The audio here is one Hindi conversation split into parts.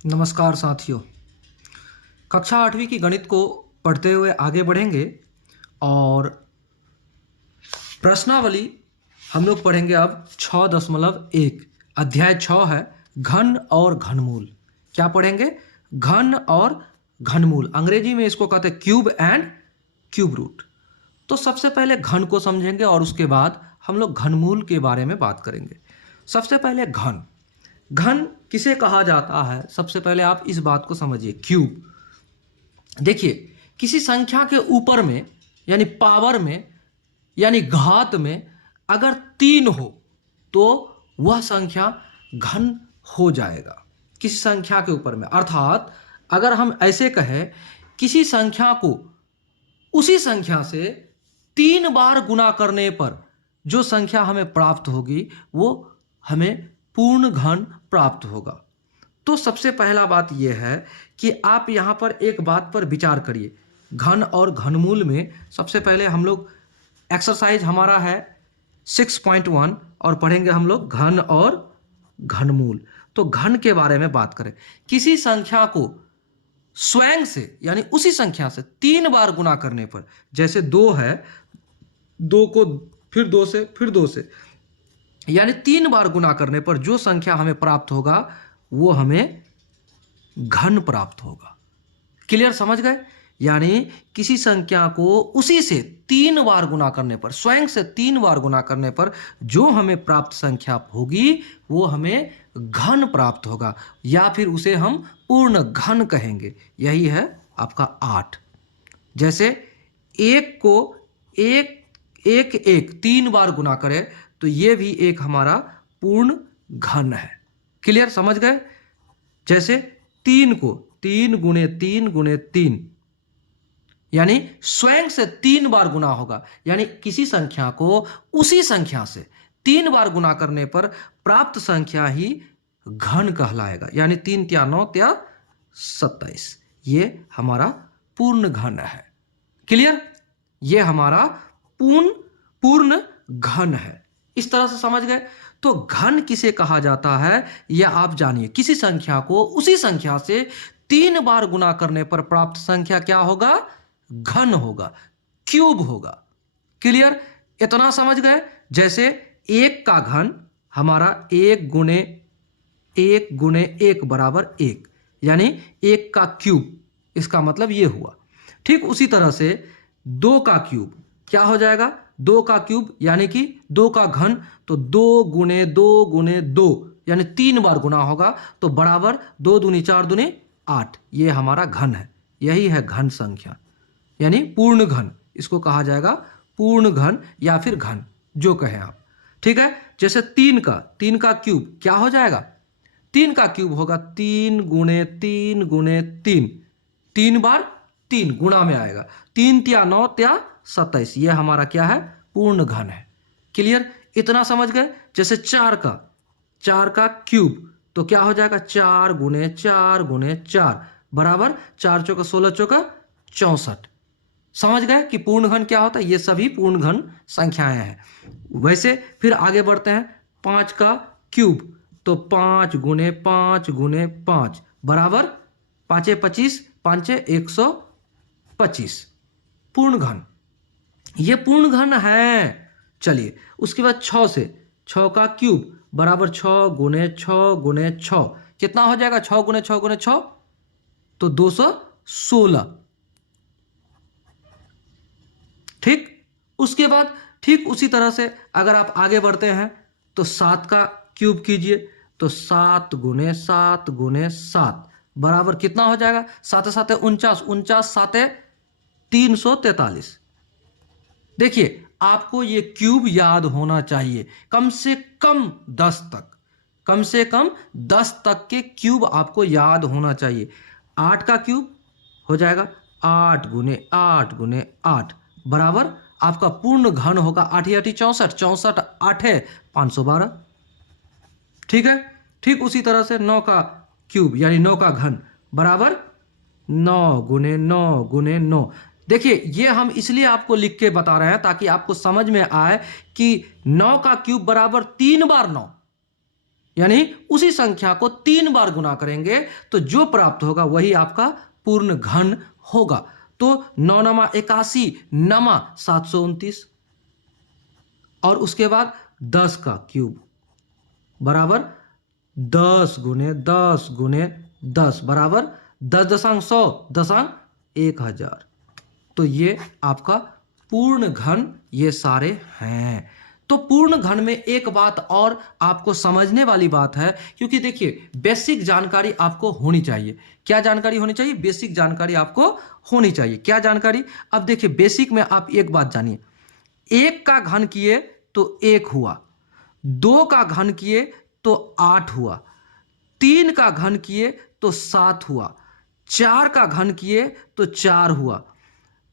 नमस्कार साथियों। कक्षा 8वीं की गणित को पढ़ते हुए आगे बढ़ेंगे और प्रश्नावली हम लोग पढ़ेंगे अब 6.1। अध्याय 6 है घन और घनमूल। क्या पढ़ेंगे? घन और घनमूल। अंग्रेजी में इसको कहते हैं क्यूब एंड क्यूब रूट। तो सबसे पहले घन को समझेंगे और उसके बाद हम लोग घनमूल के बारे में बात करेंगे। सबसे पहले घन। घन किसे कहा जाता है? सबसे पहले आप इस बात को समझिए। क्यूब, देखिए, किसी संख्या के ऊपर में यानी पावर में यानी घात में अगर 3 हो तो वह संख्या घन हो जाएगा। किसी संख्या के ऊपर में, अर्थात अगर हम ऐसे कहें किसी संख्या को उसी संख्या से 3 बार गुना करने पर जो संख्या हमें प्राप्त होगी वो हमें पूर्ण घन प्राप्त होगा। तो सबसे पहला बात यह है कि आप यहाँ पर एक बात पर विचार करिए। घन और घनमूल में सबसे पहले हम लोग एक्सरसाइज हमारा है 6.1 और पढ़ेंगे हम लोग घन और घनमूल। तो घन के बारे में बात करें, किसी संख्या को स्वयं से यानी उसी संख्या से 3 बार गुना करने पर, जैसे 2 है, 2 को फिर 2 से फिर 2 से, यानी 3 बार गुना करने पर जो संख्या हमें प्राप्त होगा वो हमें घन प्राप्त होगा। क्लियर, समझ गए? यानी किसी संख्या को उसी से 3 बार गुना करने पर, स्वयं से 3 बार गुना करने पर जो हमें प्राप्त संख्या होगी वो हमें घन प्राप्त होगा, या फिर उसे हम पूर्ण घन कहेंगे। यही है आपका 8। जैसे 1 को एक 3 बार गुना करें तो ये भी एक हमारा पूर्ण घन है। क्लियर, समझ गए? जैसे 3 को 3 गुणे 3 गुणे 3 यानी स्वयं से 3 बार गुना होगा, यानी किसी संख्या को उसी संख्या से 3 बार गुना करने पर प्राप्त संख्या ही घन कहलाएगा। यानी 3 तिया 9 तिया 27, ये हमारा पूर्ण घन है। क्लियर, ये हमारा पूर्ण घन है। इस तरह से समझ गए? तो घन किसे कहा जाता है यह आप जानिए। किसी संख्या को उसी संख्या से 3 बार गुना करने पर प्राप्त संख्या क्या होगा? घन होगा, क्यूब होगा। क्लियर, इतना समझ गए? जैसे 1 का घन हमारा 1 गुणे 1 बराबर 1, यानी 1 का क्यूब। इसका मतलब ये हुआ। ठीक उसी तरह से 2 का क्यूब क्या हो जाएगा? 2 का क्यूब यानी कि 2 का घन, तो 2 गुणे 2 गुणे 2 यानी 3 बार गुना होगा, तो बराबर 2 दूनी 4 दूनी 8, ये हमारा घन है। यही है घन संख्या, यानी पूर्ण घन। इसको कहा जाएगा पूर्ण घन या फिर घन, जो कहें आप। ठीक है, जैसे 3 का क्यूब क्या हो जाएगा? 3 का क्यूब होगा 3 गुणे 3 गुणे 3, 3 बार 3 गुणा में आएगा, 3 तिया 9 तिया 27, ये हमारा क्या है? पूर्ण घन है। क्लियर, इतना समझ गए? जैसे 4 का क्यूब तो क्या हो जाएगा? 4 गुणे 4 गुणे 4 बराबर 4 चौका 16 चौका 64। समझ गए कि पूर्ण घन क्या होता है? ये सभी पूर्ण घन संख्याएं हैं। वैसे फिर आगे बढ़ते हैं। 5 का क्यूब तो 5 गुणे 5 गुणे 5 बराबर 5 25 5 125, पूर्ण घन। ये पूर्ण घन है। चलिए उसके बाद 6 का क्यूब बराबर 6 गुणे 6 गुणे 6, कितना हो जाएगा? 6 गुणे 6 गुणे 6 तो 216। ठीक, उसके बाद ठीक उसी तरह से अगर आप आगे बढ़ते हैं तो 7 का क्यूब कीजिए तो 7 गुणे 7 गुणे 7 बराबर कितना हो जाएगा? 7 7 49, 49 7 343। देखिए, आपको ये क्यूब याद होना चाहिए, कम से कम 10 तक, कम से कम 10 तक के क्यूब आपको याद होना चाहिए। 8 का क्यूब हो जाएगा 8 गुणे 8 गुणे 8 बराबर आपका पूर्ण घन होगा 8 8 64, 64 8 है 512। ठीक है, ठीक उसी तरह से 9 का क्यूब यानी 9 का घन बराबर 9 गुणे 9 गुणे 9। देखिए, ये हम इसलिए आपको लिख के बता रहे हैं ताकि आपको समझ में आए कि 9 का क्यूब बराबर 3 बार 9, यानी उसी संख्या को 3 बार गुना करेंगे तो जो प्राप्त होगा वही आपका पूर्ण घन होगा। तो 9 नमा 81, नमा 729 और उसके बाद 10 का क्यूब बराबर 10 गुने 10 गुने 10 बराबर 10,100 10,1000। तो ये आपका पूर्ण घन ये सारे हैं। तो पूर्ण घन में एक बात और आपको समझने वाली बात है, क्योंकि देखिए बेसिक जानकारी आपको होनी चाहिए। क्या जानकारी होनी चाहिए? बेसिक जानकारी आपको होनी चाहिए। क्या जानकारी? अब देखिए बेसिक में आप एक बात जानिए, 1 का घन किए तो 1 हुआ, 2 का घन किए तो 8 हुआ, 3 का घन किए तो 7 हुआ, 4 का घन किए तो 4 हुआ,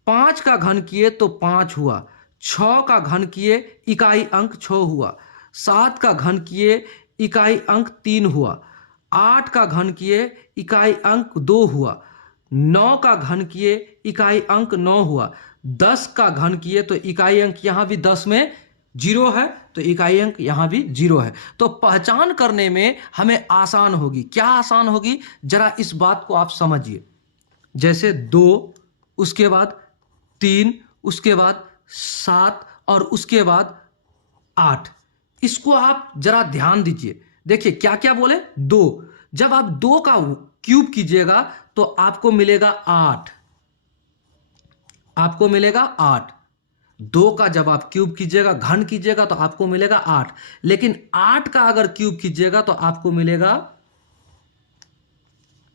5 का घन किए तो 5 हुआ, 6 का घन किए इकाई अंक 6 हुआ, 7 का घन किए इकाई अंक 3 हुआ, 8 का घन किए इकाई अंक 2 हुआ, 9 का घन किए इकाई अंक 9 हुआ, 10 का घन किए तो इकाई अंक यहाँ भी 10 में 0 है तो इकाई अंक यहाँ भी 0 है। तो पहचान करने में हमें आसान होगी। क्या आसान होगी? जरा इस बात को आप समझिए। जैसे 2, उसके बाद 3, उसके बाद 7 और उसके बाद 8। इसको आप जरा ध्यान दीजिए। देखिए क्या क्या बोले? 2। जब आप 2 का क्यूब कीजिएगा तो आपको मिलेगा 8, आपको मिलेगा 8। 2 का जब आप क्यूब कीजिएगा, घन कीजिएगा तो आपको मिलेगा 8। लेकिन 8 का अगर क्यूब कीजिएगा तो आपको मिलेगा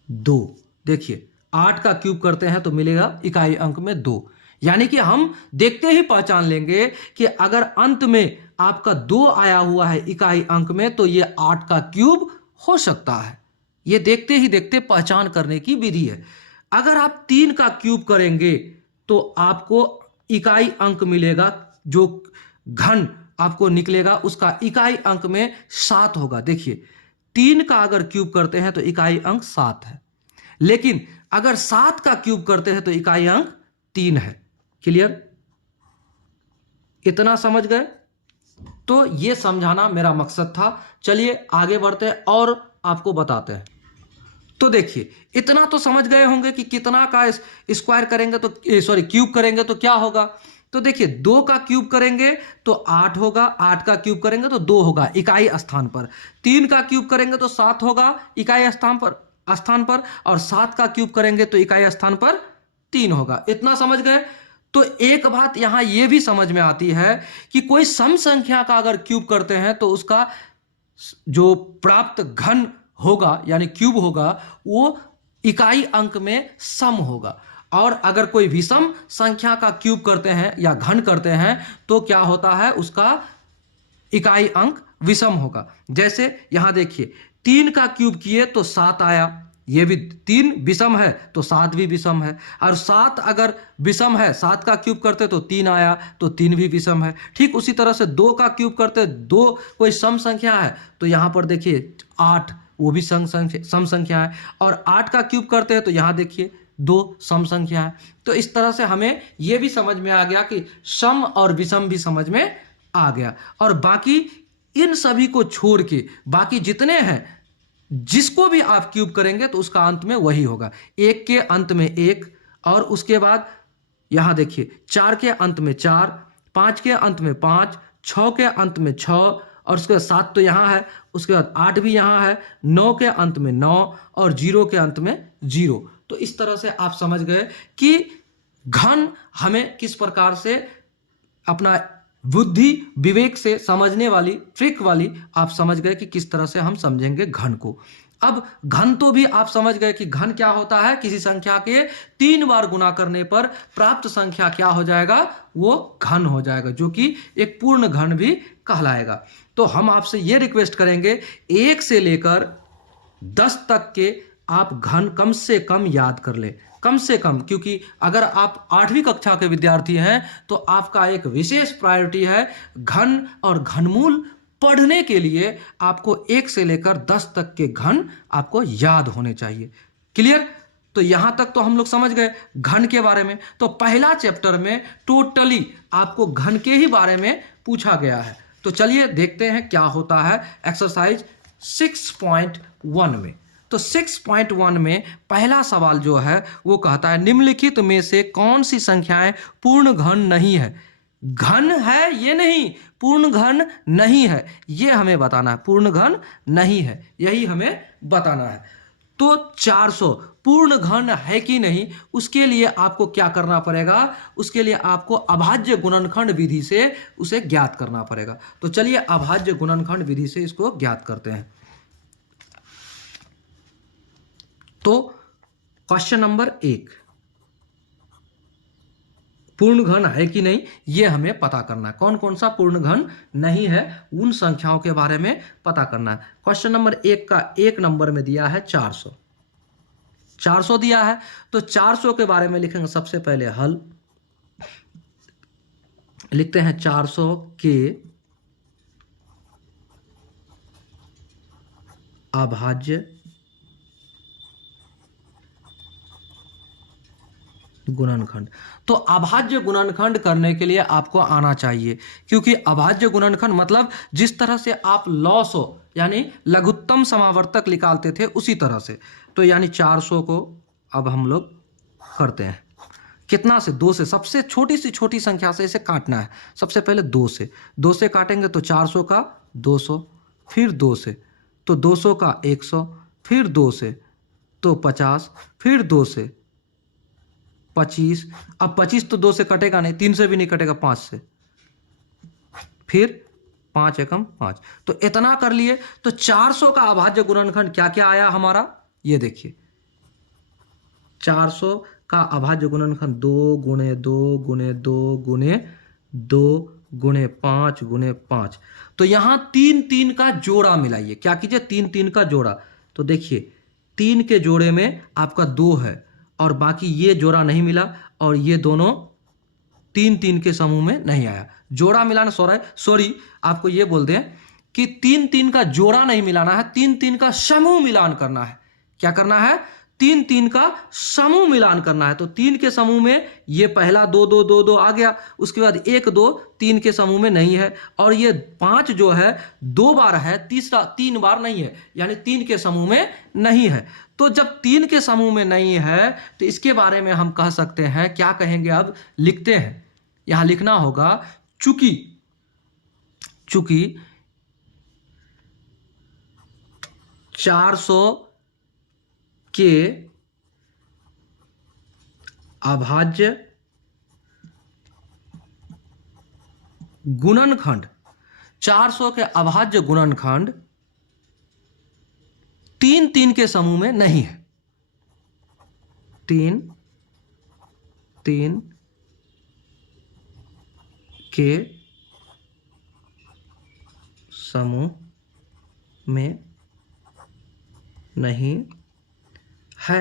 2। देखिए 8 का क्यूब करते हैं तो मिलेगा इकाई अंक में 2। यानी कि हम देखते ही पहचान लेंगे कि अगर अंत में आपका 2 आया हुआ है इकाई अंक में तो ये 8 का क्यूब हो सकता है। ये देखते ही देखते पहचान करने की विधि है। अगर आप 3 का क्यूब करेंगे तो आपको इकाई अंक मिलेगा, जो घन आपको निकलेगा उसका इकाई अंक में 7 होगा। देखिए 3 का अगर क्यूब करते हैं तो इकाई अंक 7 है, लेकिन अगर 7 का क्यूब करते हैं तो इकाई अंक 3 है। क्लियर? इतना समझ गए? तो ये समझाना मेरा मकसद था। चलिए आगे बढ़ते हैं और आपको बताते हैं। तो देखिए इतना तो समझ गए होंगे कि कितना का स्क्वायर करेंगे तो क्यूब करेंगे तो क्या होगा। तो देखिए 2 का क्यूब करेंगे तो 8 होगा, 8 का क्यूब करेंगे तो 2 होगा इकाई स्थान पर, 3 का क्यूब करेंगे तो 7 होगा इकाई स्थान पर और 7 का क्यूब करेंगे तो इकाई स्थान पर 3 होगा। इतना समझ गए? तो एक बात यहां यह भी समझ में आती है कि कोई सम संख्या का अगर क्यूब करते हैं तो उसका जो प्राप्त घन होगा यानी क्यूब होगा वो इकाई अंक में सम होगा, और अगर कोई विषम संख्या का क्यूब करते हैं या घन करते हैं तो क्या होता है, उसका इकाई अंक विषम होगा। जैसे यहां देखिए 3 का क्यूब किए तो 7 आया, ये भी 3 विषम है तो 7 भी विषम है, और 7 अगर विषम है 7 का क्यूब करते तो 3 आया तो 3 भी विषम है। ठीक उसी तरह से 2 का क्यूब करते 2 कोई सम संख्या है तो यहाँ पर देखिए 8 वो भी सम संख्या है, और 8 का क्यूब करते हैं तो यहाँ देखिए 2 सम संख्या है। तो इस तरह से हमें यह भी समझ में आ गया कि सम और विषम भी समझ में आ गया। और बाकी इन सभी को छोड़ के बाकी जितने हैं जिसको भी आप क्यूब करेंगे तो उसका अंत में वही होगा। 1 के अंत में 1, और उसके बाद यहां देखिए 4 के अंत में 4, 5 के अंत में 5, 6 के अंत में 6, और उसके बाद 7 तो यहाँ है, उसके बाद 8 भी यहाँ है, 9 के अंत में 9 और 0 के अंत में 0। तो इस तरह से आप समझ गए कि घन हमें किस प्रकार से अपना बुद्धि विवेक से समझने वाली ट्रिक वाली आप समझ गए कि किस तरह से हम समझेंगे घन को। अब घन तो भी आप समझ गए कि घन क्या होता है, किसी संख्या के 3 बार गुना करने पर प्राप्त संख्या क्या हो जाएगा, वो घन हो जाएगा, जो कि एक पूर्ण घन भी कहलाएगा। तो हम आपसे ये रिक्वेस्ट करेंगे 1 से लेकर 10 तक के आप घन कम से कम याद कर ले, कम से कम, क्योंकि अगर आप 8वीं कक्षा के विद्यार्थी हैं तो आपका एक विशेष प्रायोरिटी है घन और घनमूल पढ़ने के लिए आपको 1 से लेकर 10 तक के घन आपको याद होने चाहिए। क्लियर? तो यहां तक तो हम लोग समझ गए घन के बारे में। तो पहला चैप्टर में टोटली आपको घन के ही बारे में पूछा गया है। तो चलिए देखते हैं क्या होता है। एक्सरसाइज 6.1 में। तो 6.1 में पहला सवाल जो है वो कहता है निम्नलिखित में से कौन सी संख्याएं पूर्ण घन नहीं है। घन है ये नहीं, पूर्ण घन नहीं है ये हमें बताना है, पूर्ण घन नहीं है यही हमें बताना है। तो 400 पूर्ण घन है कि नहीं, उसके लिए आपको क्या करना पड़ेगा, उसके लिए आपको अभाज्य गुणनखंड विधि से उसे ज्ञात करना पड़ेगा। तो चलिए अभाज्य गुणनखंड विधि से इसको ज्ञात करते हैं। तो क्वेश्चन नंबर 1, पूर्ण घन है कि नहीं ये हमें पता करना है। कौन कौन सा पूर्ण घन नहीं है उन संख्याओं के बारे में पता करना है। क्वेश्चन नंबर 1 का 1 नंबर में दिया है 400, 400 दिया है। तो 400 के बारे में लिखेंगे सबसे पहले हल, लिखते हैं 400 के अभाज्य गुणनखंड। तो अभाज्य गुणनखंड करने के लिए आपको आना चाहिए, क्योंकि अभाज्य गुणनखंड मतलब जिस तरह से आप लॉसो यानी लघुत्तम समावर्तक निकालते थे उसी तरह से। तो यानी 400 को अब हम लोग करते हैं कितना से, 2 से। सबसे छोटी सी छोटी संख्या से इसे काटना है। सबसे पहले 2 से, 2 से काटेंगे तो 400 का 200, फिर 2 से तो 200 का 100, फिर 2 से तो 50, फिर 2 से 25। अब 25 तो 2 से कटेगा नहीं, 3 से भी नहीं कटेगा, 5 से, फिर 5 एकम 5। तो इतना कर लिए। तो 400 का अभाज्य गुणनखंड क्या क्या आया हमारा, ये देखिए 400 का अभाज्य गुणनखंड 2 गुणे 2 गुणे 2 गुणे 2 गुणे 5 गुणे 5। तो यहां 3 3 का जोड़ा मिलाइए। क्या कीजिए, 3 3 का जोड़ा। तो देखिए 3 के जोड़े में आपका 2 है और बाकी ये जोड़ा नहीं मिला और ये दोनों 3 3 के समूह में नहीं आया। जोड़ा मिलाना सॉरी आपको ये बोल दें कि 3 3 का जोड़ा नहीं मिलाना है, 3 3 का समूह मिलान करना है। क्या करना है, 3 3 का समूह मिलान करना है। तो 3 के समूह में ये पहला 2 2 2 2 आ गया, उसके बाद 1 2 3 के समूह में नहीं है, और ये 5 जो है 2 बार है, तीसरा 3 बार नहीं है, यानी 3 के समूह में नहीं है। तो जब 3 के समूह में नहीं है तो इसके बारे में हम कह सकते हैं, क्या कहेंगे, अब लिखते हैं। यहां लिखना होगा चूंकि 400 के अभाज्य गुणनखंड, 400 के अभाज्य गुणनखंड 3 3 के समूह में नहीं है। 3 3 के समूह में नहीं है।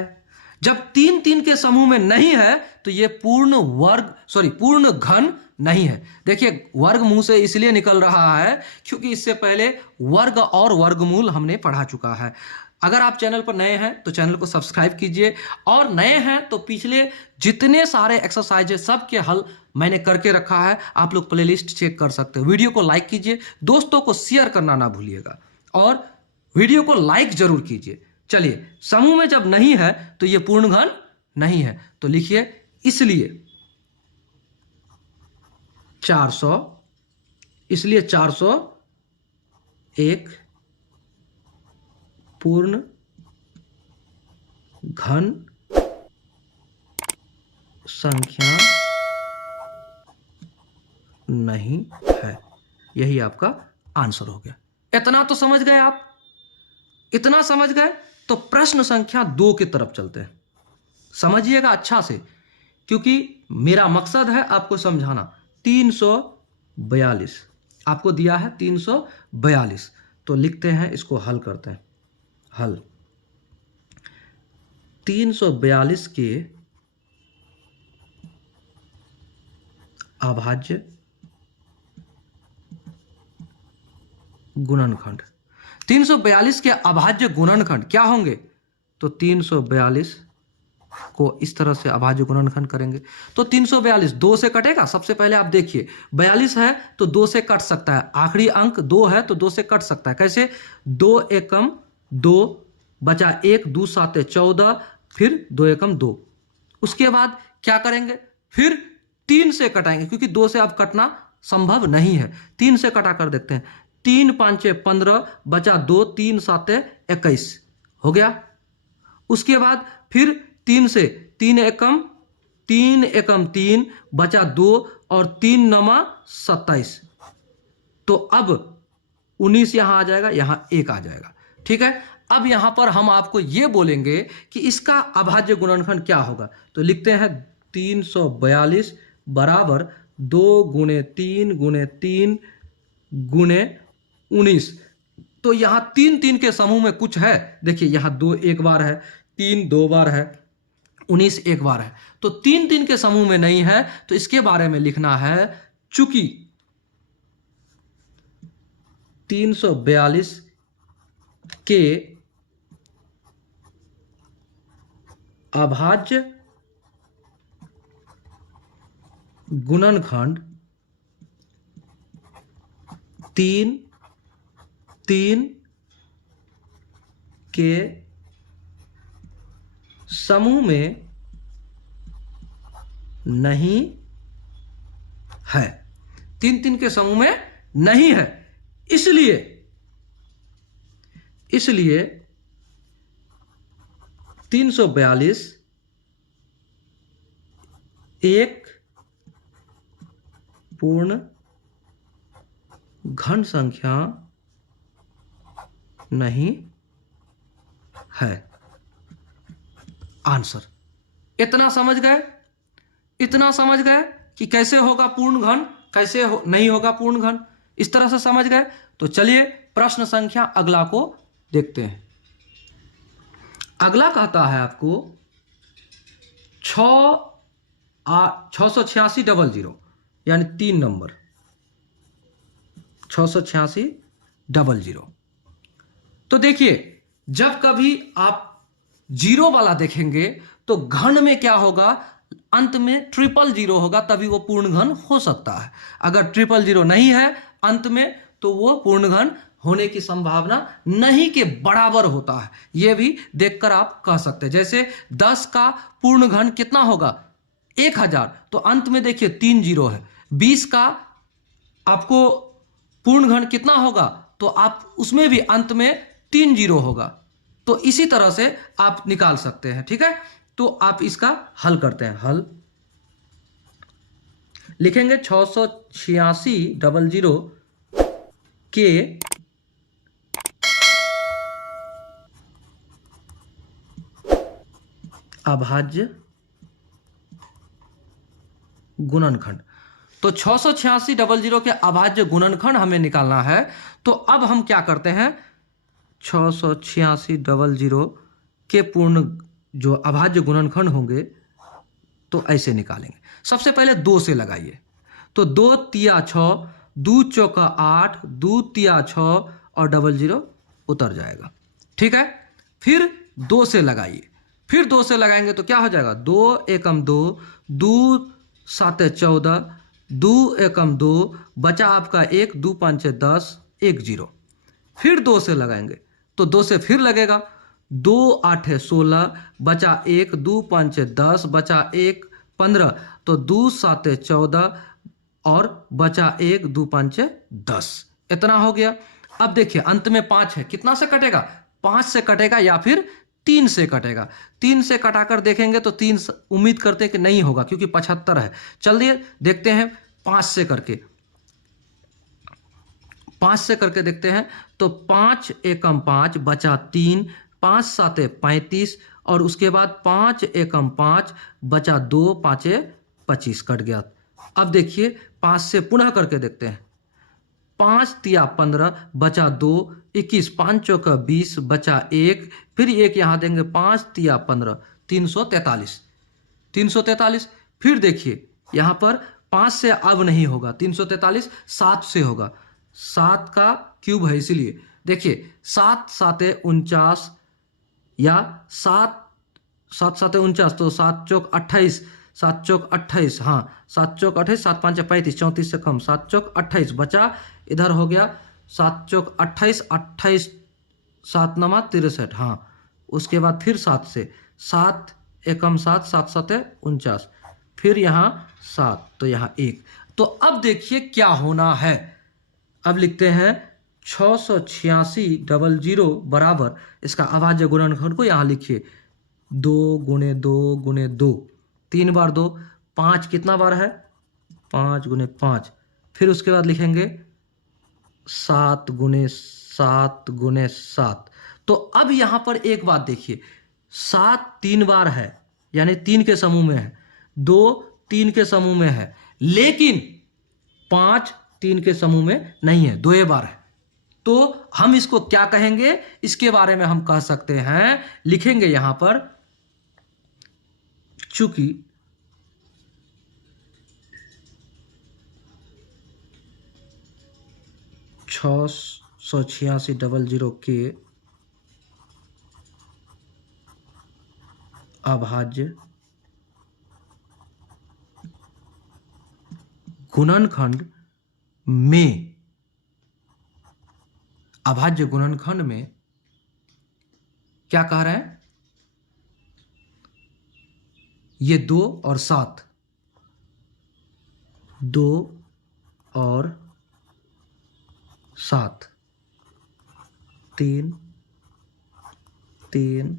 जब 3 3 के समूह में नहीं है तो ये पूर्ण घन नहीं है। देखिए वर्ग मुंह से इसलिए निकल रहा है क्योंकि इससे पहले वर्ग और वर्गमूल हमने पढ़ा चुका है। अगर आप चैनल पर नए हैं तो चैनल को सब्सक्राइब कीजिए, और नए हैं तो पिछले जितने सारे एक्सरसाइज है सब के हल मैंने करके रखा है, आप लोग प्लेलिस्ट चेक कर सकते हैं। वीडियो को लाइक कीजिए, दोस्तों को शेयर करना ना भूलिएगा, और वीडियो को लाइक जरूर कीजिए। चलिए, समूह में जब नहीं है तो ये पूर्ण घन नहीं है। तो लिखिए इसलिए 400, इसलिए 400 एक पूर्ण घन संख्या नहीं है। यही आपका आंसर हो गया। इतना तो समझ गए आप? इतना समझ गए तो प्रश्न संख्या 2 की तरफ चलते हैं। समझिएगा अच्छा से, क्योंकि मेरा मकसद है आपको समझाना। 342 आपको दिया है, 342। तो लिखते हैं, इसको हल करते हैं। हल 342 के अभाज्य गुणनखंड। 342 के अभाज्य गुणनखंड क्या होंगे? तो 342 को इस तरह से अभाज्य गुणनखंड करेंगे तो 342 2 से कटेगा। सबसे पहले आप देखिए 42 है तो 2 से कट सकता है, आखिरी अंक 2 है तो 2 से कट सकता है। कैसे? 2 एकम 2 बचा 1, 2 7 14, फिर 2 एकम 2। उसके बाद क्या करेंगे? फिर 3 से कटाएंगे क्योंकि 2 से अब कटना संभव नहीं है। 3 से कटा कर देखते हैं। 3 5 15 बचा 2, 3 7 21 हो गया। उसके बाद फिर 3 से 3 एकम 3 बचा 2 और 3 9 27। तो अब 19 यहां आ जाएगा, यहां 1 आ जाएगा। ठीक है, अब यहां पर हम आपको यह बोलेंगे कि इसका अभाज्य गुणनखंड क्या होगा। तो लिखते हैं 342 बराबर 2 गुणे 3 गुणे 3 गुणे 19। तो यहां 3 3 के समूह में कुछ है। देखिए यहां 2 एक बार है, 3 दो बार है, 19 एक बार है। तो 3 3 के समूह में नहीं है तो इसके बारे में लिखना है चूंकि 342 के अभाज्य गुणनखंड 3 3 के समूह में नहीं है। 3 3 के समूह में नहीं है, इसलिए 342 एक पूर्ण घन संख्या नहीं है। आंसर इतना समझ गए? इतना समझ गए कि कैसे होगा पूर्ण घन, कैसे नहीं होगा पूर्ण घन, इस तरह से समझ गए। तो चलिए प्रश्न संख्या अगला को देखते हैं। अगला कहता है आपको 68600 यानी 3 नंबर 68600। तो देखिए जब कभी आप जीरो वाला देखेंगे तो घन में क्या होगा, अंत में 000 होगा, तभी वो पूर्ण घन हो सकता है। अगर 000 नहीं है अंत में तो वो पूर्ण घन होने की संभावना नहीं के बराबर होता है। यह भी देखकर आप कह सकते हैं। जैसे 10 का पूर्ण घन कितना होगा 1000, तो अंत में देखिए 3 जीरो है। 20 का आपको पूर्ण घन कितना होगा, तो आप उसमें भी अंत में 3 जीरो होगा। तो इसी तरह से आप निकाल सकते हैं। ठीक है, तो आप इसका हल करते हैं। हल लिखेंगे 68600 के अभाज्य गुणनखंड। तो 68600 के अभाज्य गुणनखंड हमें निकालना है। तो अब हम क्या करते हैं, 68600 के पूर्ण जो अभाज्य गुणनखंड होंगे तो ऐसे निकालेंगे। सबसे पहले 2 से लगाइए। तो 2 तिया 6, 2 चौका 8, 2 तिया 6 और 00 उतर जाएगा। ठीक है, फिर 2 से लगाइए। फिर 2 से लगाएंगे तो क्या हो जाएगा, 2 एकम 2, 2 7 14, 2 एकम 2 बचा आपका 1, 2 5 10, 1 0। फिर 2 से लगाएंगे तो 2 से फिर लगेगा, 2 8 16 बचा 1, 2 5 10 बचा 1 15, तो 2 7 14 और बचा 1, 2 5 10। इतना हो गया। अब देखिए अंत में 5 है, कितना से कटेगा, 5 से कटेगा या फिर 3 से कटेगा। 3 से कटाकर देखेंगे तो 3 उम्मीद करते हैं कि नहीं होगा क्योंकि 75 है। चलिए देखते हैं 5 से करके, 5 से करके देखते हैं। तो 5 एकम 5 बचा 3, 5 7 35 और उसके बाद 5 एकम 5 बचा 2, 5 25 कट गया। अब देखिए 5 से पुनः करके देखते हैं। 5 तिया 15 बचा 2, 21, 5 चौका 20 बचा 1, फिर 1 यहाँ देंगे, 5 तिया 15, 343। 343 फिर देखिए यहाँ पर 5 से अब नहीं होगा, 343 7 से होगा। 7 का क्यूब है इसीलिए देखिए 7 7 49 या 7 7 7 49, तो 7 चौक 28, 7 चौक 28, हाँ 7 चौक 28, 7 5 35, 34 से कम, 7 चौक 28 बचा, इधर हो गया 7 चौक 28, 28 7 नमा 63, हाँ उसके बाद फिर 7 से 7 एकम 7, 7 7 49, फिर यहाँ 7, तो यहाँ 1। तो अब देखिए क्या होना है, अब लिखते हैं 686 बराबर, इसका अभाज्य गुणनखंड को यहाँ लिखिए 2 गुणे 2 गुणे 2, 3 बार 2, 5 कितना बार है, 5 गुणे 5, फिर उसके बाद लिखेंगे 7 गुणे 7 गुणे 7। तो अब यहाँ पर एक बात देखिए, 7 3 बार है यानी 3 के समूह में है, 2 3 के समूह में है, लेकिन 5 3 के समूह में नहीं है, 2 बार है। तो हम इसको क्या कहेंगे, इसके बारे में हम कह सकते हैं, लिखेंगे यहां पर, चूंकि छः सौ 8600 के अभाज्य गुणनखंड में, अभाज्य गुणनखंड में क्या कह रहे हैं, ये 2 और 7, 2 और 7, 3 3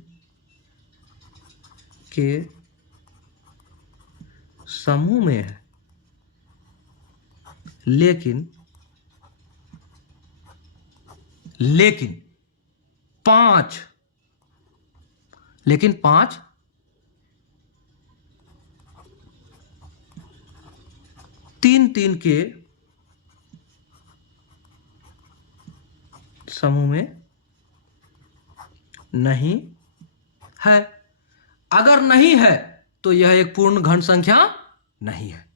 के समूह में है, लेकिन 5 3 3 के समूह में नहीं है। अगर नहीं है तो यह एक पूर्ण घन संख्या नहीं है।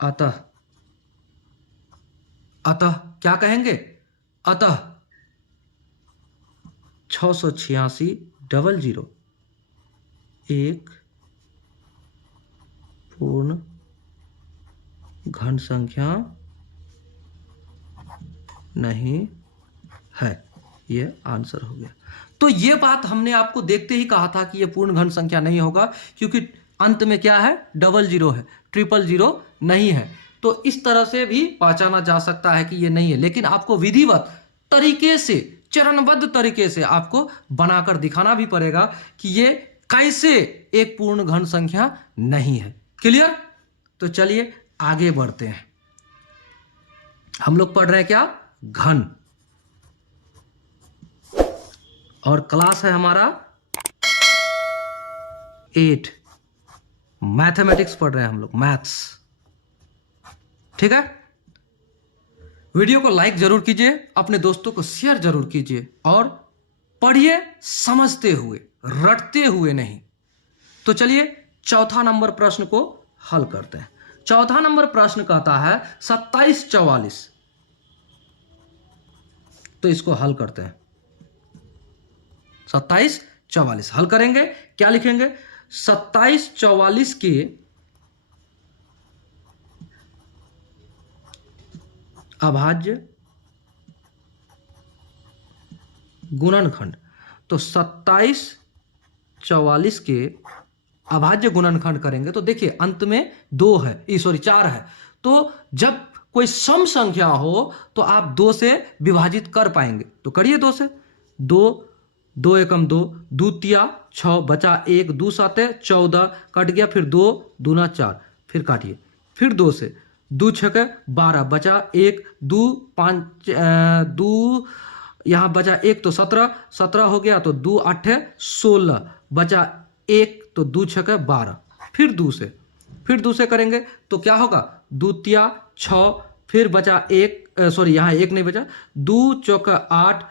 अतः क्या कहेंगे, अतः 68600 एक पूर्ण घन संख्या नहीं है। ये आंसर हो गया। तो ये बात हमने आपको देखते ही कहा था कि ये पूर्ण घन संख्या नहीं होगा, क्योंकि अंत में क्या है, 00 है, 000 नहीं है। तो इस तरह से भी पहचाना जा सकता है कि ये नहीं है, लेकिन आपको विधिवत तरीके से, चरणबद्ध तरीके से आपको बनाकर दिखाना भी पड़ेगा कि ये कैसे एक पूर्ण घन संख्या नहीं है। क्लियर? तो चलिए आगे बढ़ते हैं। हम लोग पढ़ रहे हैं क्या, घन, और क्लास है हमारा 8, मैथमेटिक्स पढ़ रहे हैं हम लोग, मैथ्स। ठीक है, वीडियो को लाइक जरूर कीजिए, अपने दोस्तों को शेयर जरूर कीजिए, और पढ़िए समझते हुए, रटते हुए नहीं। तो चलिए चौथा नंबर प्रश्न को हल करते हैं। चौथा नंबर प्रश्न कहता है 2744, तो इसको हल करते हैं। 2744 हल करेंगे, क्या लिखेंगे, 2744 के अभाज्य गुणनखंड। तो 2744 के अभाज्य गुणनखंड करेंगे तो देखिए अंत में 2 है, 4 है। तो जब कोई सम संख्या हो तो आप 2 से विभाजित कर पाएंगे, तो करिए 2 से। 2 2 एकम 2, 2 तिया 6, बचा 1, 2 7 14, कट गया, फिर 2 दूना 4, फिर काटिए, फिर 2 से, 2 6 12, बचा 1, 2 5 2 यहाँ बचा 1 तो 17 हो गया, तो 2 8 16, बचा 1 तो 2 6 12, फिर 2 से करेंगे तो क्या होगा, 2 तिया 6, फिर बचा 1, यहाँ 1 नहीं बचा, 2 चौका 8,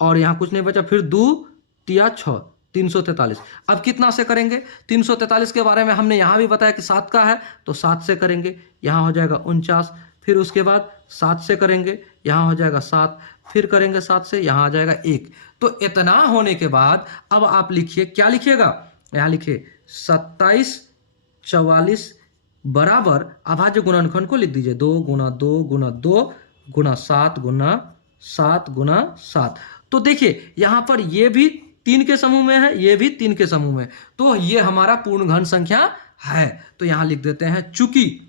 और यहाँ कुछ नहीं बचा, फिर 2 तिया 6, 343। अब कितना से करेंगे, 343 के बारे में हमने यहाँ भी बताया कि 7 का है, तो 7 से करेंगे, यहाँ हो जाएगा 49, फिर उसके बाद 7 से करेंगे, यहाँ हो जाएगा 7, फिर करेंगे 7 से, यहाँ आ जाएगा 1। तो इतना होने के बाद अब आप लिखिए, क्या लिखिएगा, यहाँ लिखिए 27 44 बराबर अभाज्य गुणनखंड को लिख दीजिए 2 गुना 2 गुना 2 गुना 7 गुना 7 गुना 7। तो देखिए यहाँ पर ये भी 3 के समूह में है, ये भी 3 के समूह में, तो ये हमारा पूर्ण घन संख्या है। तो यहां लिख देते हैं चूंकि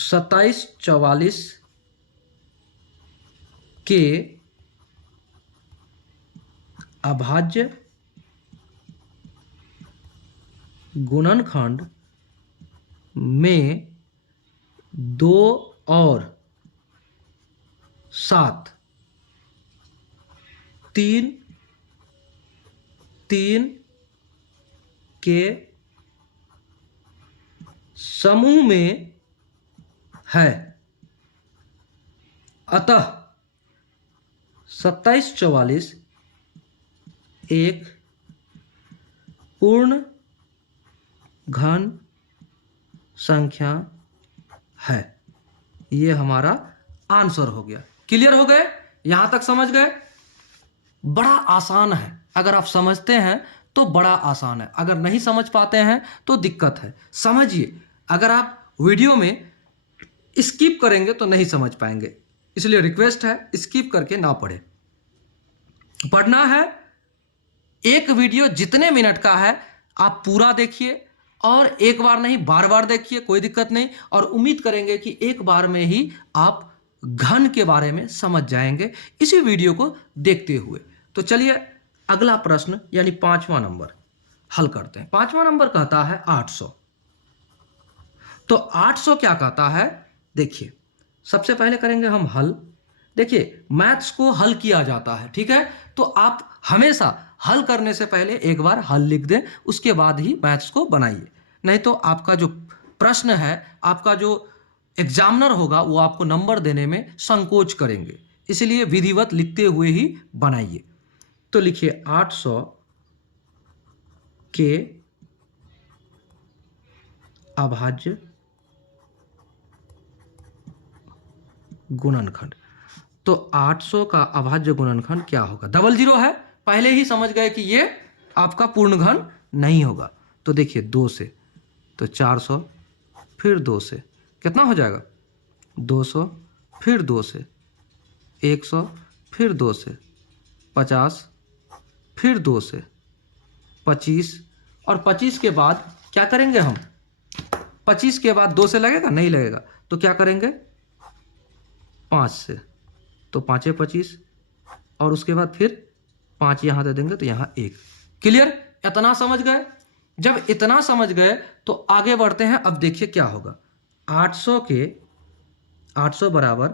27 44 के अभाज्य गुणनखंड में 2 और 7 3 के समूह में है। अतः 27 44 एक पूर्ण घन संख्या है। ये हमारा आंसर हो गया। क्लियर हो गए? यहां तक समझ गए? बड़ा आसान है, अगर आप समझते हैं तो बड़ा आसान है, अगर नहीं समझ पाते हैं तो दिक्कत है। समझिए, अगर आप वीडियो में स्किप करेंगे तो नहीं समझ पाएंगे, इसलिए रिक्वेस्ट है स्किप करके ना पढ़े। पढ़ना है, एक वीडियो जितने मिनट का है आप पूरा देखिए, और एक बार नहीं बार बार देखिए, कोई दिक्कत नहीं। और उम्मीद करेंगे कि एक बार में ही आप घन के बारे में समझ जाएंगे इसी वीडियो को देखते हुए। तो चलिए अगला प्रश्न यानी 5वां नंबर हल करते हैं। 5वां नंबर कहता है 800। तो 800 क्या कहता है, देखिए सबसे पहले करेंगे हम हल। देखिए मैथ्स को हल किया जाता है, ठीक है, तो आप हमेशा हल करने से पहले एक बार हल लिख दें, उसके बाद ही मैथ्स को बनाइए। नहीं तो आपका जो प्रश्न है, आपका जो एग्जामिनर होगा वो आपको नंबर देने में संकोच करेंगे, इसलिए विधिवत लिखते हुए ही बनाइए। तो लिखिए 800 के अभाज्य गुणनखंड। तो 800 का अभाज्य गुणनखंड क्या होगा? 00 है, पहले ही समझ गए कि ये आपका पूर्ण घन नहीं होगा। तो देखिए 2 से तो 400, फिर 2 से कितना हो जाएगा 200, फिर 2 से 100, फिर 2 से 50, फिर 2 से 25, और 25 के बाद क्या करेंगे हम? 25 के बाद 2 से लगेगा? नहीं लगेगा, तो क्या करेंगे 5 से, तो 5 25, और उसके बाद फिर 5 यहाँ दे देंगे तो यहाँ 1। क्लियर? इतना समझ गए? जब इतना समझ गए तो आगे बढ़ते हैं। अब देखिए क्या होगा, 800 बराबर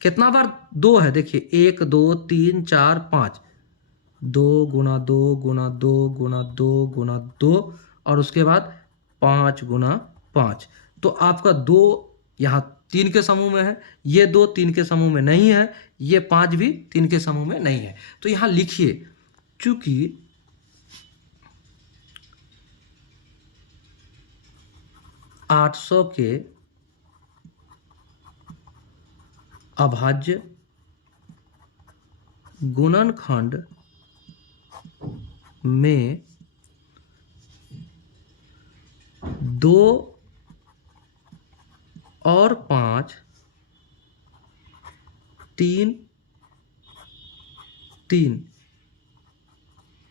कितना बार 2 है? देखिए 1 2 3 4 5, 2 गुना 2 गुना 2 गुना 2 गुना 2, और उसके बाद 5 गुना 5। तो आपका 2 यहाँ 3 के समूह में है, ये 2 3 के समूह में नहीं है, ये 5 भी 3 के समूह में नहीं है। तो यहाँ लिखिए चूंकि 800 के अभाज्य गुणनखंड में 2 और 5 3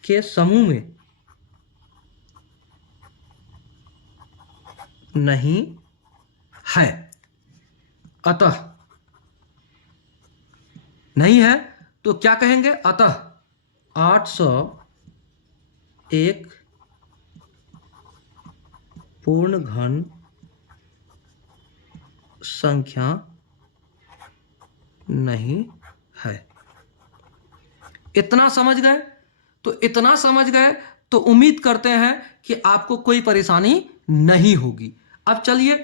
के समूह में नहीं है। अतः नहीं है तो क्या कहेंगे? अतः 800 एक पूर्ण घन संख्या नहीं है। इतना समझ गए? तो इतना समझ गए तो उम्मीद करते हैं कि आपको कोई परेशानी नहीं होगी। अब चलिए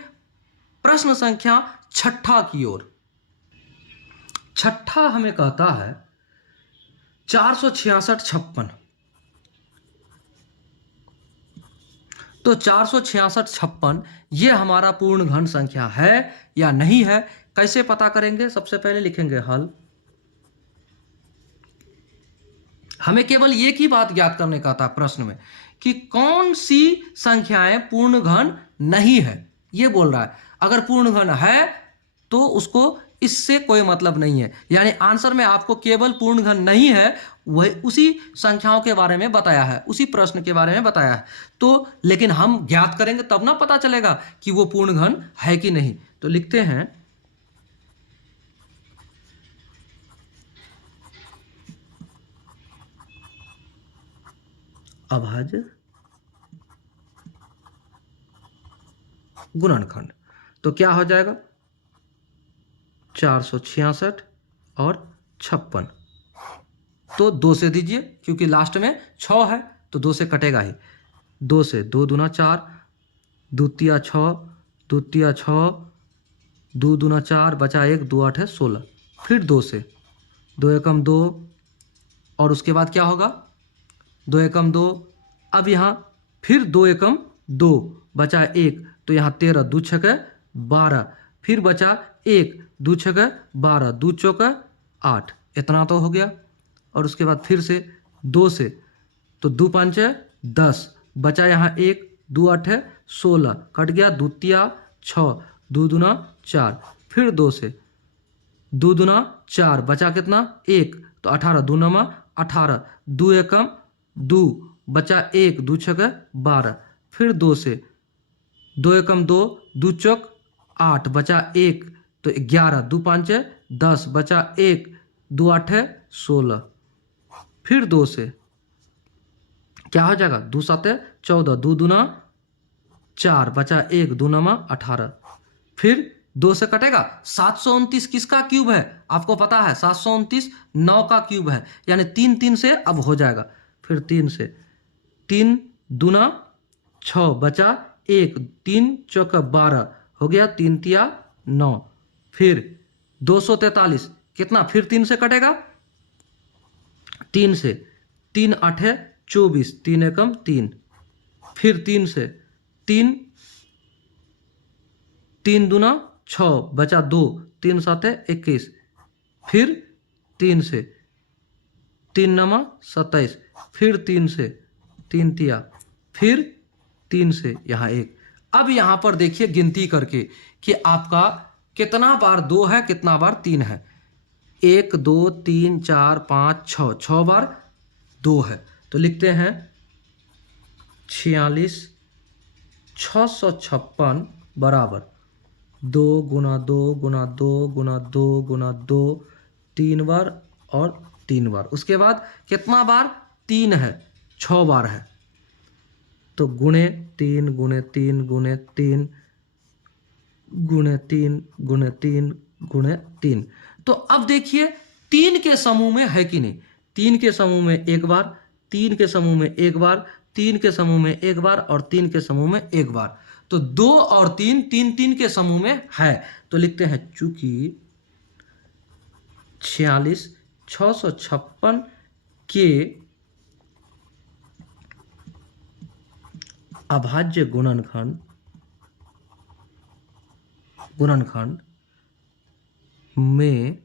प्रश्न संख्या 6 की ओर। 6 हमें कहता है 466 56। तो 466 56 ये हमारा पूर्ण घन संख्या है या नहीं है, कैसे पता करेंगे? सबसे पहले लिखेंगे हल। हमें केवल एक ही बात ज्ञात करने का था प्रश्न में कि कौन सी संख्याएं पूर्ण घन नहीं है, ये बोल रहा है। अगर पूर्ण घन है तो उसको इससे कोई मतलब नहीं है, यानी आंसर में आपको केवल पूर्ण घन नहीं है वही उसी संख्याओं के बारे में बताया है, उसी प्रश्न के बारे में बताया है। तो लेकिन हम ज्ञात करेंगे तब ना पता चलेगा कि वो पूर्ण घन है कि नहीं। तो लिखते हैं अभाज्य गुणनखंड। तो क्या हो जाएगा? 466 और 56। तो 2 से दीजिए, क्योंकि लास्ट में 6 है तो 2 से कटेगा ही। 2 से 2 दूना 4, द्वितीय 6, द्वितीय 6, 2 दूना 4, बचा 1, 2 8 है 16। फिर 2 से 2 एकम 2, और उसके बाद क्या होगा? 2 एकम 2। अब यहाँ फिर 2 एकम 2, बचा 1, तो यहाँ 13, 2 छक्के 12, फिर बचा 1, 2 छक्के 12, 2 चौके 8, इतना तो हो गया। और उसके बाद फिर से 2 से, तो 2 5 10, बचा यहाँ 1, 2 8 16, कट गया, द्वितीय 6, 2 दूना 4, फिर 2 से 2 दूना 4, बचा कितना? 1, तो 18, 2 9 18, 2 एकम 2, बचा 1, 2 छक्के 12, फिर 2 से 2 एकम 2, 2 चौक 8, बचा 1, तो 11, 2 5 10, बचा 1, 2 8 16, फिर 2 से क्या हो जाएगा? 2 7 14, 2 दूना 4, बचा 1, 2 9 18, फिर 2 से कटेगा। 729 किसका क्यूब है? आपको पता है 729 9 का क्यूब है, यानी 3 3 से अब हो जाएगा। फिर 3 से 3 दूना 6, बचा 1, 3 चौका 12, हो गया 3 तिया 9, फिर 243 कितना? फिर 3 से कटेगा। 3 से 3 8 24, 3 एकम 3, फिर 3 से 3 3 दूना 6, बचा 2, 3 7 21, फिर 3 से 3 9 27, फिर 3 से 3 तिया, फिर 3 से यहाँ 1। अब यहाँ पर देखिए गिनती करके कि आपका कितना बार 2 है, कितना बार 3 है। 1 2 3 4 5 6, 6 बार 2 है। तो लिखते हैं 46 656 बराबर 2 गुना 2 गुना 2 गुना 2 गुना 2, 3 बार और 3 बार। उसके बाद कितना बार? 3 है, 6 बार है, तो गुणे 3 गुणे 3 गुणे 3 गुणे 3 गुणे 3 गुणे 3। तो अब देखिए 3 के समूह में है कि नहीं? 3 के समूह में एक बार, 3 के समूह में एक बार, 3 के समूह में एक बार और 3 के समूह में एक बार। तो 2 और 3 3 3 के समूह में है। तो लिखते हैं चूंकि 46 656 के अभाज्य गुणनखंड में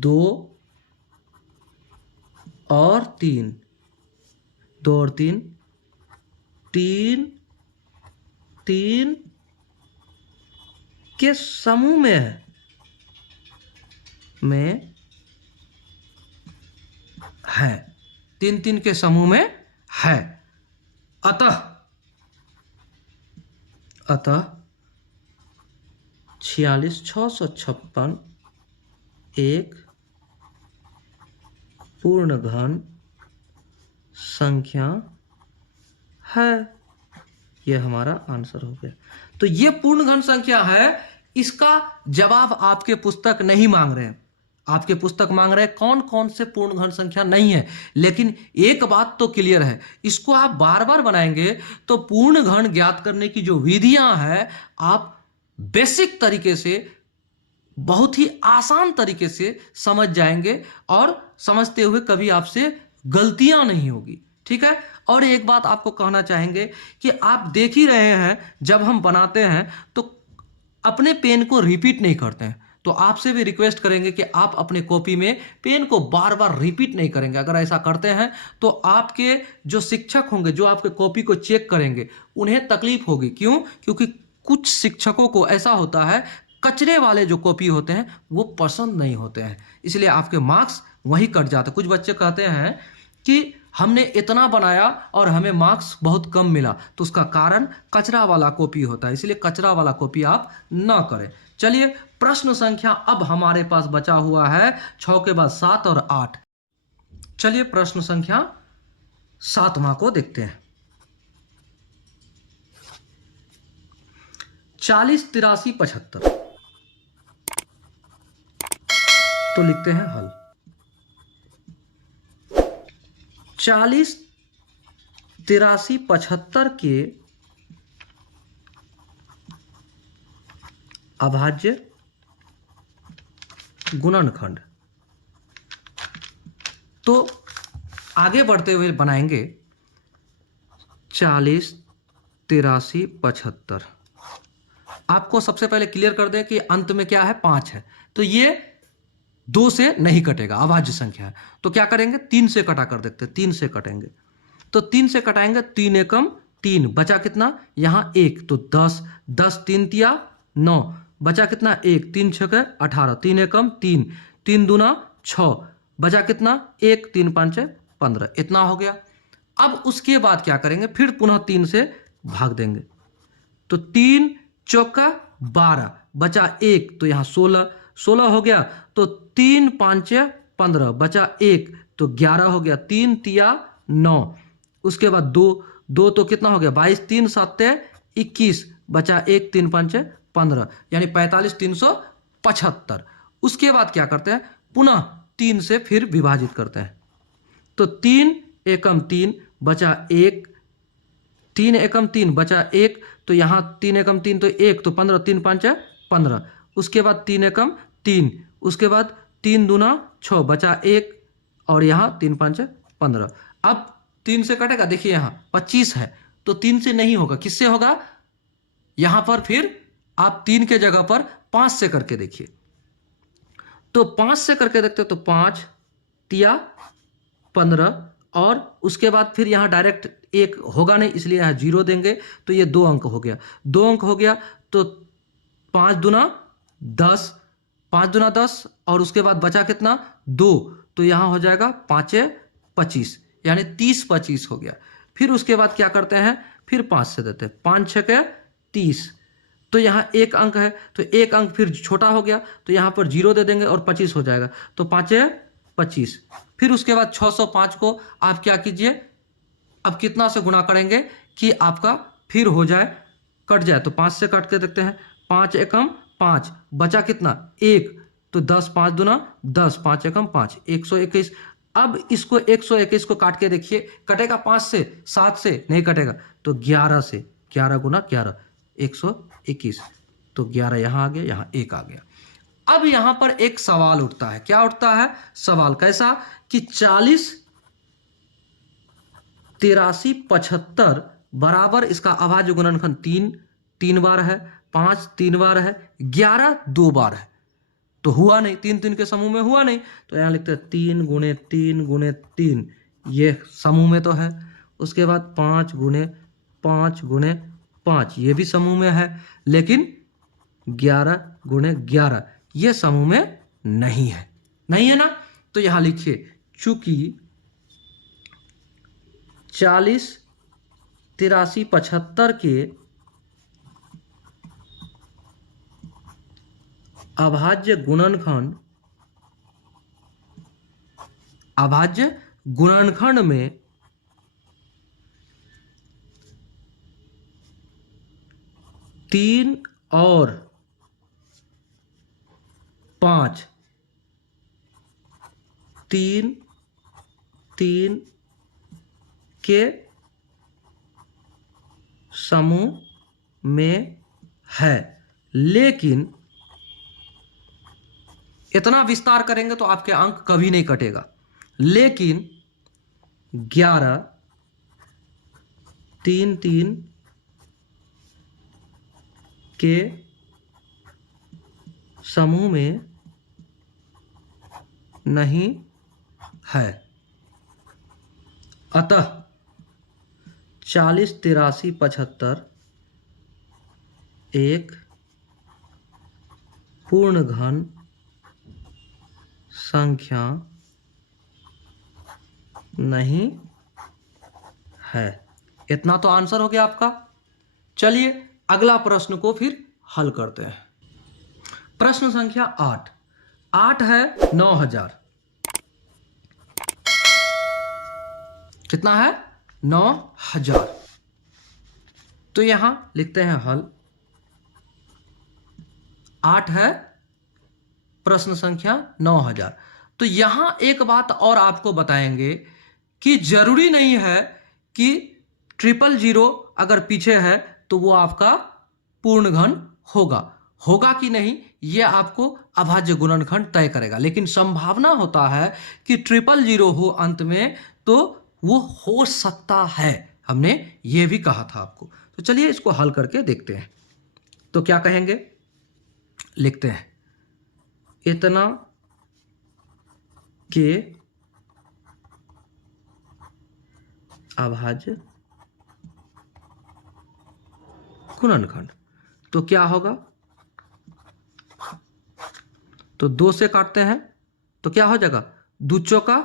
2 और 3 3 3 के समूह में है, है 3 3 के समूह में है। अतः 46 656 एक पूर्ण घन संख्या है। यह हमारा आंसर हो गया। तो ये पूर्ण घन संख्या है। इसका जवाब आपके पुस्तक नहीं मांग रहे हैं। आपके पुस्तक मांग रहे हैं कौन कौन से पूर्ण घन संख्या नहीं है। लेकिन एक बात तो क्लियर है, इसको आप बार बार बनाएंगे तो पूर्ण घन ज्ञात करने की जो विधियां हैं आप बेसिक तरीके से, बहुत ही आसान तरीके से समझ जाएंगे और समझते हुए कभी आपसे गलतियां नहीं होगी। ठीक है। और एक बात आपको कहना चाहेंगे कि आप देख ही रहे हैं जब हम बनाते हैं तो अपने पेन को रिपीट नहीं करते हैं, तो आपसे भी रिक्वेस्ट करेंगे कि आप अपने कॉपी में पेन को बार बार रिपीट नहीं करेंगे। अगर ऐसा करते हैं तो आपके जो शिक्षक होंगे, जो आपके कॉपी को चेक करेंगे, उन्हें तकलीफ होगी। क्यों? क्योंकि कुछ शिक्षकों को ऐसा होता है, कचरे वाले जो कॉपी होते हैं वो पसंद नहीं होते हैं, इसलिए आपके मार्क्स वहीं कट जाते हैं। कुछ बच्चे कहते हैं कि हमने इतना बनाया और हमें मार्क्स बहुत कम मिला, तो उसका कारण कचरा वाला कॉपी होता है, इसलिए कचरा वाला कॉपी आप ना करें। चलिए प्रश्न संख्या अब हमारे पास बचा हुआ है 6 के बाद 7 और 8। चलिए प्रश्न संख्या 7वां को देखते हैं। 40, 83, 75। तो लिखते हैं हल। 40, 83, 75 के अभाज्य गुणनखंड। तो आगे बढ़ते हुए बनाएंगे 40, 83, 75। आपको सबसे पहले क्लियर कर दें कि अंत में क्या है, 5 है, तो ये 2 से नहीं कटेगा, अभाज्य संख्या है। तो क्या करेंगे, 3 से कटा कर देखते हैं। 3 से कटेंगे तो 3 से कटाएंगे, 3 एकम 3, बचा कितना, यहां 1, तो 10, 10 3 तिया 9, बचा कितना 1, 3 छके 18, 3 एकम 3, 3 दूना 6, बचा कितना 1, 3 5 15, इतना हो गया। अब उसके बाद क्या करेंगे, फिर पुनः 3 से भाग देंगे, तो 3 चौका 12, बचा 1, तो यहाँ 16, 16 हो गया, तो 3 5 15, बचा 1, तो 11 हो गया, 3 तिया 9, उसके बाद 2, 2 तो कितना हो गया 22, 3 7 21, बचा 1, 3 5 15, यानी 45, 375। उसके बाद क्या करते हैं, पुनः 3 से फिर विभाजित करते हैं, तो 3 एकम 3, बचा 1, 3 एकम 3, बचा 1, तो यहाँ 3 एकम 3 तो 1, तो 15, 3 5 15, उसके बाद 3 एकम 3, उसके बाद 3 दूना 6, बचा 1, और यहाँ 3 5 15। अब 3 से कटेगा, देखिए यहाँ 25 है, तो 3 से नहीं होगा, किससे होगा, यहाँ पर फिर आप 3 के जगह पर 5 से करके देखिए, तो 5 से करके देखते हो तो 5 तिया 15, और उसके बाद फिर यहाँ डायरेक्ट 1 होगा नहीं, इसलिए यहाँ 0 देंगे, तो ये 2 अंक हो गया, 2 अंक हो गया, तो 5 दूना 10, 5 दूना 10, और उसके बाद बचा कितना 2, तो यहाँ हो जाएगा 5 25, यानी 30 25 हो गया। फिर उसके बाद क्या करते हैं, फिर 5 से देते हैं, 5 6 30, तो यहाँ 1 अंक है, तो 1 अंक फिर छोटा हो गया, तो यहाँ पर 0 दे देंगे और 25 हो जाएगा, तो 5 25। फिर उसके बाद 605 को आप क्या कीजिए, अब कितना से गुणा करेंगे कि आपका फिर हो जाए, कट जाए, तो 5 से काट के देखते हैं, 5 एकम 5, बचा कितना 1, तो 10 5 दूना 10, 5 एकम 5, 121। अब इसको 121 को काट के देखिए, कटेगा 5 से, 7 से नहीं कटेगा, तो 11 से, 11 गुना 11 121, तो 11 यहाँ आ गया, यहाँ 1 आ गया। अब यहां पर एक सवाल उठता है, क्या उठता है सवाल, कैसा कि 40 83 75 बराबर, इसका अभाज्य गुणनखंड 3 3 बार है, 5 3 बार है, 11 2 बार है, तो हुआ नहीं, 3 3 के समूह में हुआ नहीं, तो यहां लिखते हैं 3 गुणे 3 गुणे 3, ये समूह में तो है। उसके बाद 5 गुणे 5 गुणे 5, ये भी समूह में है, लेकिन 11 गुणे 11 ये समूह में नहीं है, नहीं है ना। तो यहां लिखिए, चूंकि 40 83 75 के अभाज्य गुणनखंड में 3 और 5 3 3 के समूह में है, लेकिन इतना विस्तार करेंगे तो आपके अंक कभी नहीं कटेगा, लेकिन 11 तीन तीन के समूह में नहीं है, अतः 40, 83, 75 एक पूर्ण घन संख्या नहीं है। इतना तो आंसर हो गया आपका। चलिए अगला प्रश्न को फिर हल करते हैं। प्रश्न संख्या 8। 8 है 9000। कितना है? 9000। तो यहां लिखते हैं हल। 8 है प्रश्न संख्या 9000। तो यहां एक बात और आपको बताएंगे कि जरूरी नहीं है कि 000 अगर पीछे है तो वो आपका पूर्ण घन होगा कि नहीं, ये आपको अभाज्य गुणनखंड तय करेगा। लेकिन संभावना होता है कि 000 हो अंत में तो वो हो सकता है। हमने ये भी कहा था आपको। तो चलिए इसको हल करके देखते हैं। तो क्या कहेंगे, लिखते हैं इतना के अभाज्य गुणनखंड। तो क्या होगा, तो 2 से काटते हैं तो क्या हो जाएगा, 2 चौका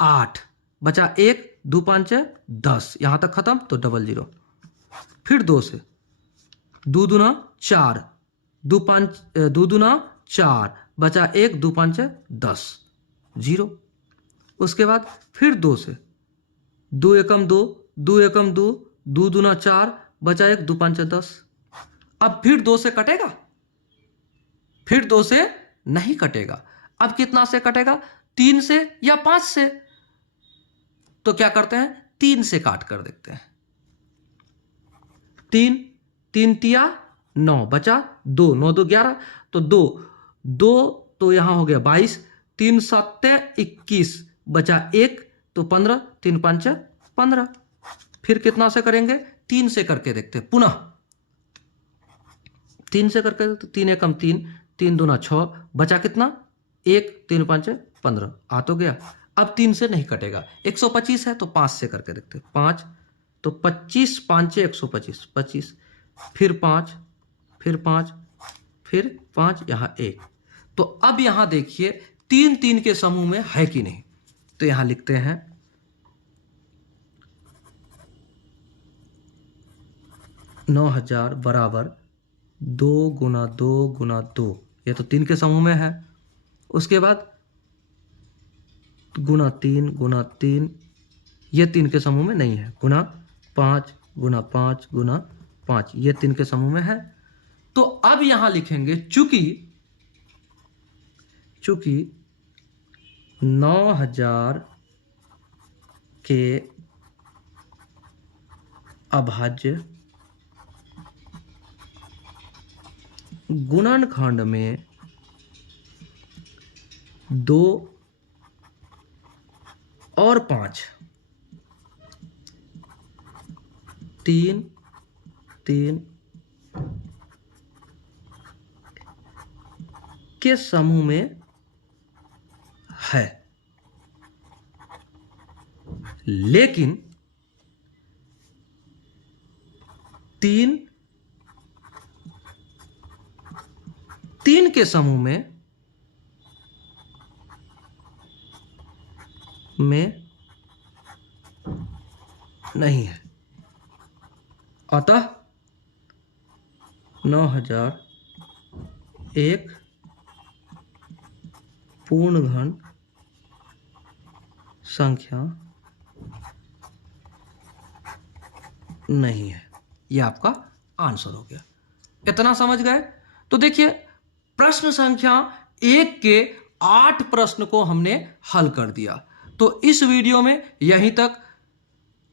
8 बचा 1, 2 5 10, यहां तक खत्म तो 00। फिर 2 से 2 दूना 4, 2 दूना 4 बचा 1, 2 5 10 0। उसके बाद फिर 2 से 2 एकम 2, 2 एकम 2, 2 दूना 4 बचा 1, 2 5 10। अब फिर 2 से कटेगा, फिर 2 से नहीं कटेगा। अब कितना से कटेगा, 3 से या 5 से। तो क्या करते हैं, 3 से काट कर देखते हैं। 3 3 तिया 9 बचा 2, 9 2 11, तो 2 तो यहां हो गया 22, 3 7 21 बचा 1 तो 15, 3 5 15। फिर कितना से करेंगे, 3 से करके देखते हैं पुनः। 3 से करके तो 3 एकम 3, 3 दूना 6 बचा कितना 1, 3 5 15, आ तो गया। अब 3 से नहीं कटेगा, 125 है तो 5 से करके देखते हैं। 5 तो 25 5 125 25, फिर 5, फिर 5, फिर 5, यहां 1। तो अब यहां देखिए 3 3 के समूह में है कि नहीं। तो यहां लिखते हैं 9000 बराबर 2 गुना 2 गुना 2, ये तो 3 के समूह में है। उसके बाद गुना 3 गुना 3, ये 3 के समूह में नहीं है। गुना 5 गुना 5 गुना 5, ये 3 के समूह में है। तो अब यहां लिखेंगे चूंकि 9000 के अभाज्य गुणनखंड में 2 और 5 3 3 के समूह में है। लेकिन 3 3 के समूह में नहीं है। अतः 9000 एक पूर्ण घन संख्या नहीं है। यह आपका आंसर हो गया। इतना समझ गए। तो देखिए प्रश्न संख्या 1 के 8 प्रश्न को हमने हल कर दिया। तो इस वीडियो में यहीं तक।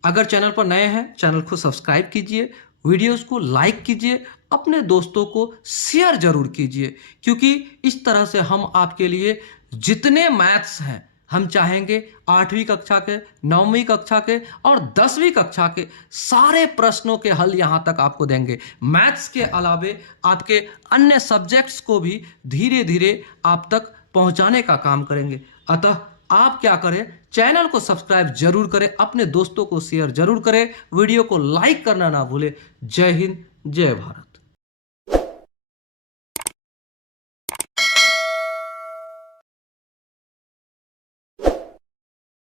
अगर चैनल पर नए हैं, चैनल को सब्सक्राइब कीजिए, वीडियोस को लाइक कीजिए, अपने दोस्तों को शेयर जरूर कीजिए, क्योंकि इस तरह से हम आपके लिए जितने मैथ्स हैं हम चाहेंगे 8वीं कक्षा के, 9वीं कक्षा के और 10वीं कक्षा के सारे प्रश्नों के हल यहाँ तक आपको देंगे। मैथ्स के अलावे आपके अन्य सब्जेक्ट्स को भी धीरे धीरे आप तक पहुँचाने का काम करेंगे। अतः आप क्या करें, चैनल को सब्सक्राइब जरूर करें, अपने दोस्तों को शेयर जरूर करें, वीडियो को लाइक करना ना भूलें। जय हिंद, जय भारत।